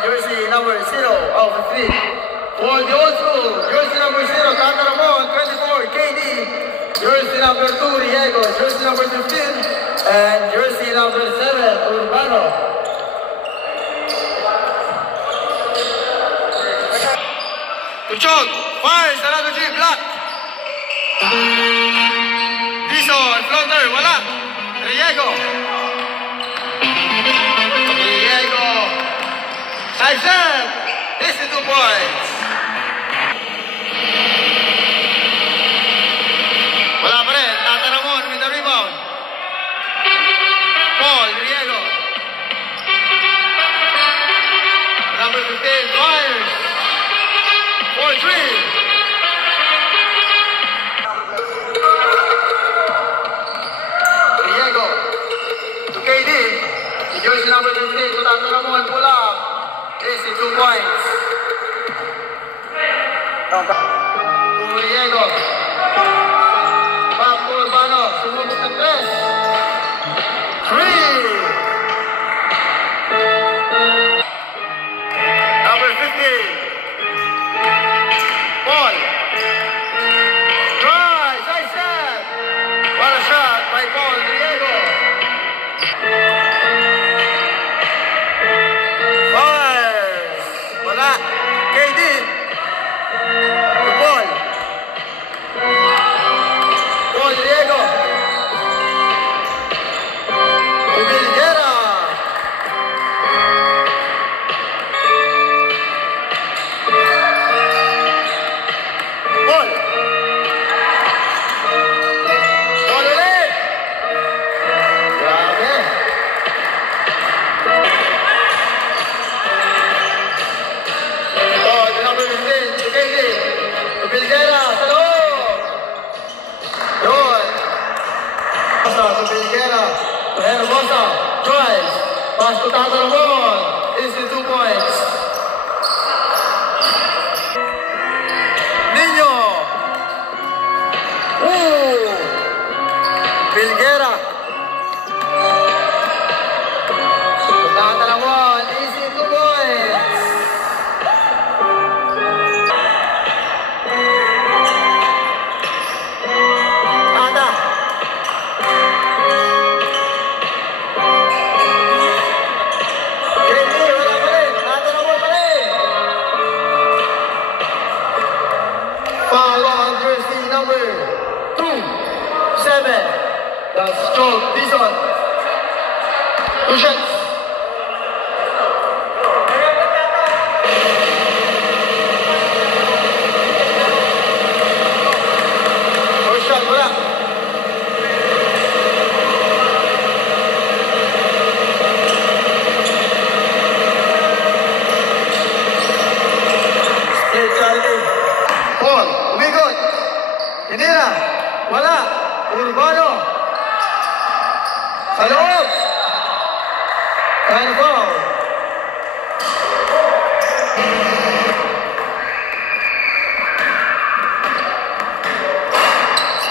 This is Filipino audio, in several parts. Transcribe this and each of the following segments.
Jersey number 0 of 3. For the old school, jersey number 0, Tata Ramon, 24, KD. Jersey number 2, Riego. Jersey number 15, and jersey number 7, Urbano. Tuchog, fires, another G, block. Dison, floater, wala. Riego. Nice up! This is 2 points. Wala pa rin. Tata Ramon with the rebound. Paul Riego. Number 15 fires. 4-3. Riego to KD. Jersey number 15 to Tata Ramon. Pull up. This is 2 points. Uriego. Back to Urbano. Sumubok ng 3. 3. Number 15. Paul. Drive. Nice shot. What a shot by Paul Uriego. KD to Paul. Paul Diego to Bilguera. Paul. Paul ulit. Grabe. Bilguera, sa loob! Yun! Bosa to Bilguera. To Herbosa. Drives. Pass to Tata Ramon. This is 2 points. Niño! Bilguera. To Tata Ramon. Easy 2 points. Number 2, 7. That's stroke. This one. 2 shots. First shot, wala. Hey, Charlie. Paul, umigot. Hindi na. Wala. Urbano. Sa loob. And foul.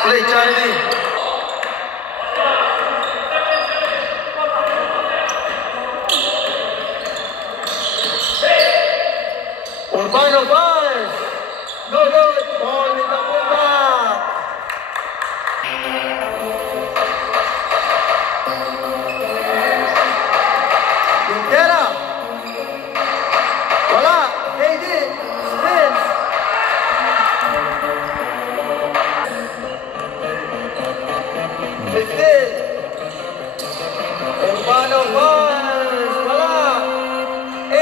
Play, Charlie. Urbano fires. No good. Ball with the pullback. Bilguera. Wala. KD. Spins. Urbano fires. Wala. 8,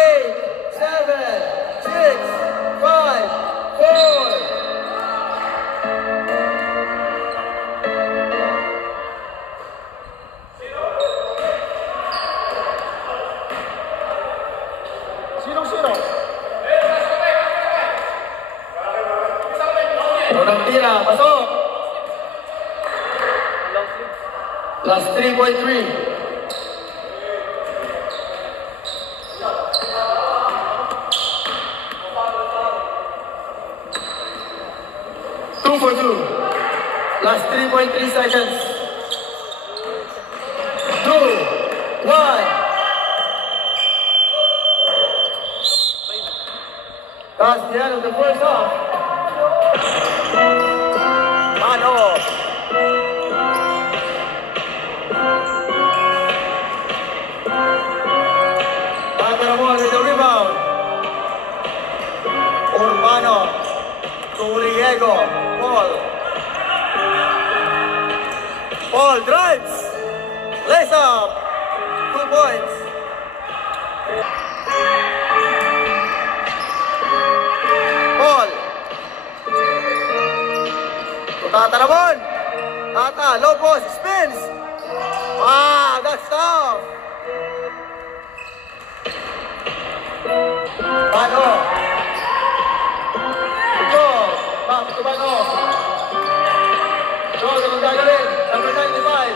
7, 6, 5, 4. Unang tira, pasok. Plus 3.3. Two for 2. Plus 3.3 seconds. 2, 1. That's the end of the first half. Mano. Ramon with the rebound. Urbano to Riego. Paul drives. Lays up. 2 points. Paul. To Tata Ramon. Tata, low post, spins. Ah, that's tough. Bano. Ito. Back to Bano. Goal ang gagawin. Number 95.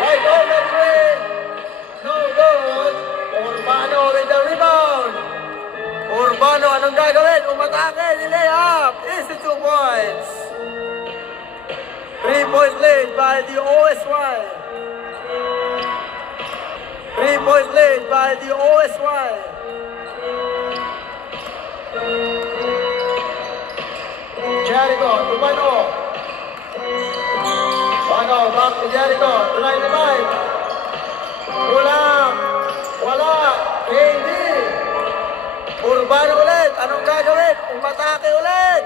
Right over three. No goal. Urbano with the rebound. Urbano, anong gagawin? Umatake, nilay up. Easy 2 points. 3-point lead by the OSY. 3-point lead by the OSY. Jericho to Bano. Bano back to Jericho to 95. Kulang. Wala. KD. Urbano ulit. Anong gagawin? Umatake ulit.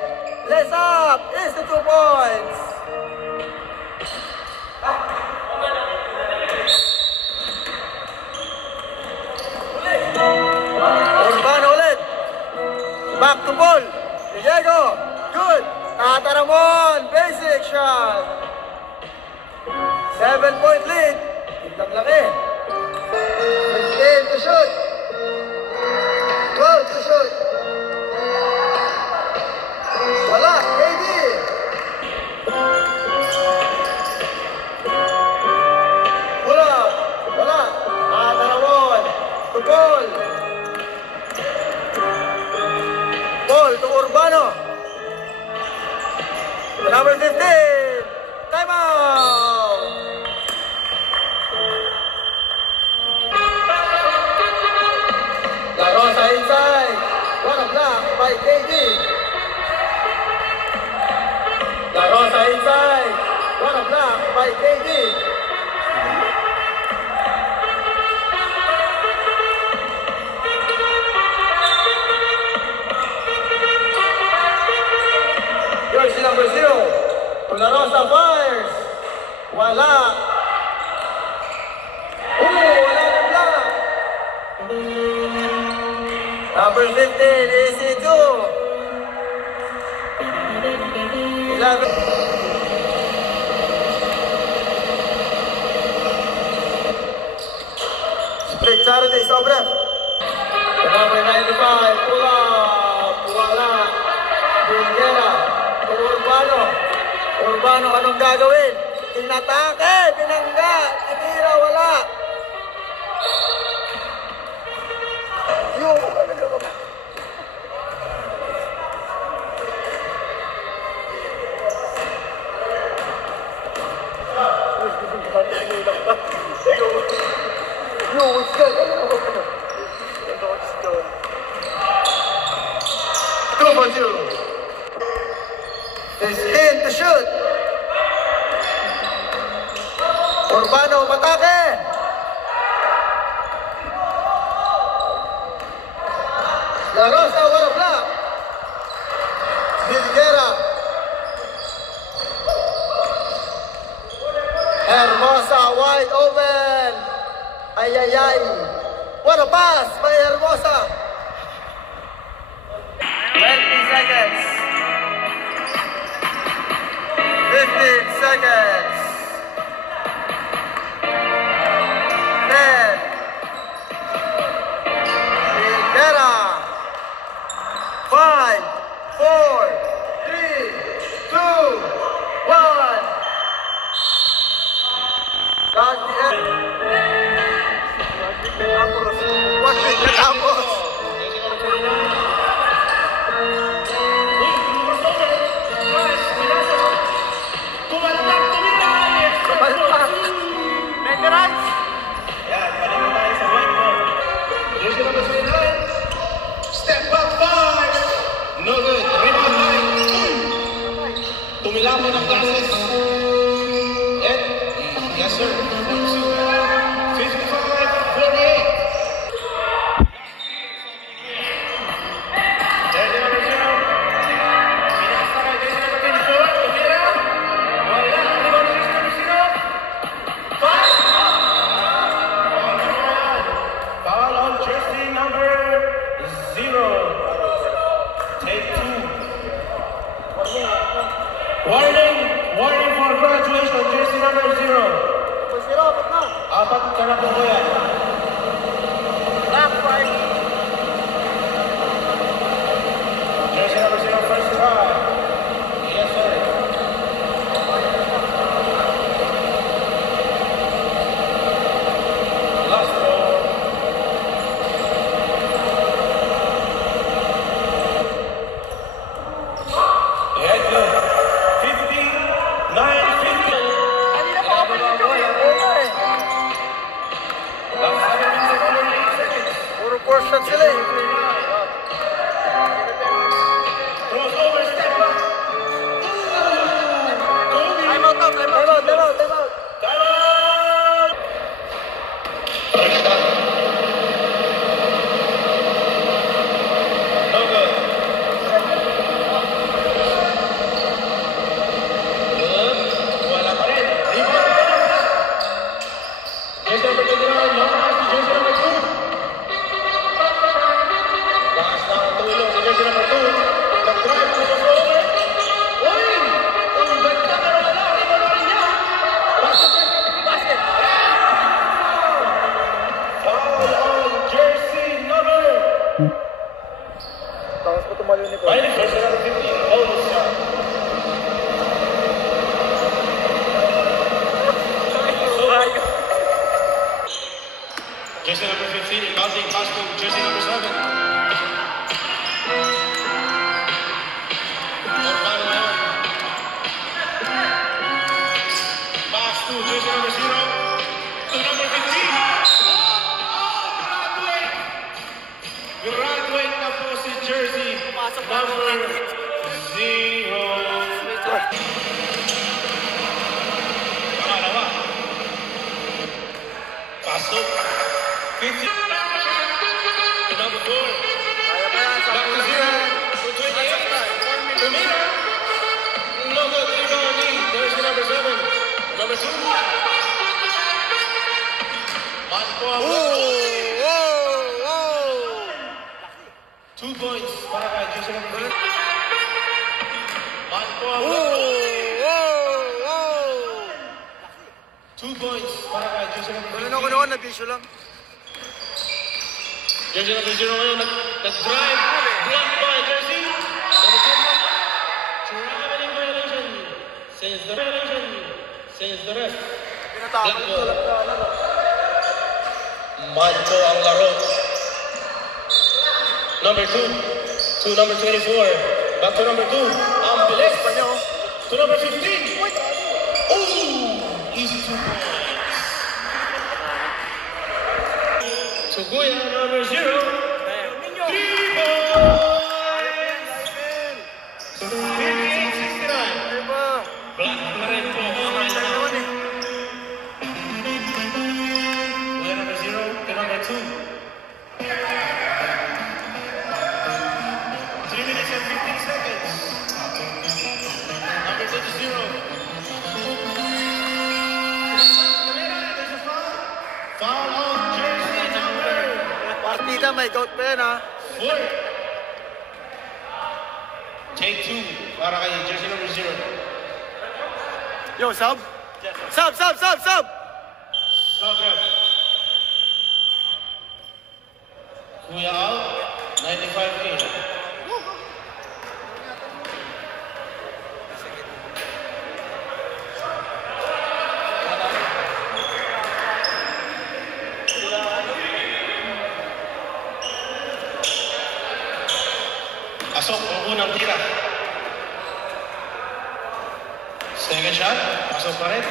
Lays up. Is the 2 points. Urbano ulit. Back to Paul. Diego. Good. Tata Ramon. Basic shot. 7-point lead. Tignan laki. 15 to shoot. 12 to shoot. Wala. KD. Wala. Wala. Tata Ramon. To Paul. Paul to Urbano. Number 15, time out! La Rosa inside, what a block by KD. La Rosa inside, what a block by KD. Jersey number 0. La Rosa fires. Wala. Wala na block. Number 15, easy 2. 11. Split Saturday, sobre. Number 95, pull up. Wala. Bingera. Urbano. Urbano, anong gagawin? Inatake, binangga, tinira, wala. Yung, It's in to shoot. Urbano, matake. La Rosa, what a block. Vilguera. Hermosa, wide open. Ay, ay, ay. What a pass by Hermosa. 20 seconds. 15 seconds. 10. Vilguera. 5, 4, 3, 2, 1. That's the end. What is the Wala po ng classes. Ed? Yes, sir. 55-48. Warning for graduation, jersey number 0. Apat ka na po yan. Jersey number 0, first try. Yes, sir. Last ball. Yeah, good. 4 shots sila eh. Crossover, step back. Time out. No good. Good. Wala pa rin. Rebound. Jersey number 29. No pass to jersey number 2. Lakas na ang tulong sa jersey number 2. Nag-drive ang crossover. Uy! Ang ganda pero wala. Rebound pa rin niya. Basket. Foul on jersey number. Tapos po tumalun ni Riley, jersey number 15. Bonus shot. Jersey number 15, inbounding pass to jersey number 7. Orlando Leon. Pass to jersey number 0 to number 15. Graduate! Graduate na po si jersey number 0. Pangalawa. Pasok. 50 to number 4. Kaya pa yan, Back to 0 to 28. Tumira. No good. Rebounding. Jersey number 7. Number 2. Marco Aguero. 2 points para kay jersey number 3. Marco Aguero. 2 points para kay jersey number 3. Kunin na bisyo lang. Jersey number 0 ngayon, nag-drive, blocked by jersey. Traveling violation. Since the ref. Pinatapos Black ko lang na Mancho ang laro. Number 2 to number 24. Back to number 2. Ang bilis. To number 15. Oh! Easy 2 points. To Guya, number 0. 3 points. 58-69. Black na rin po. Guya, number 0 to number 2. 3 minutes and 15 seconds. Number 2 to 0. There's a foul. Foul on jersey number Partida, may gout pa yan ha. 4. Take 2 para kay jersey number 0. Yo, sub? Sub! Sub-rep. Kuya out. 95K. Pasok ang unang tira. Second shot. Pasok pa rin.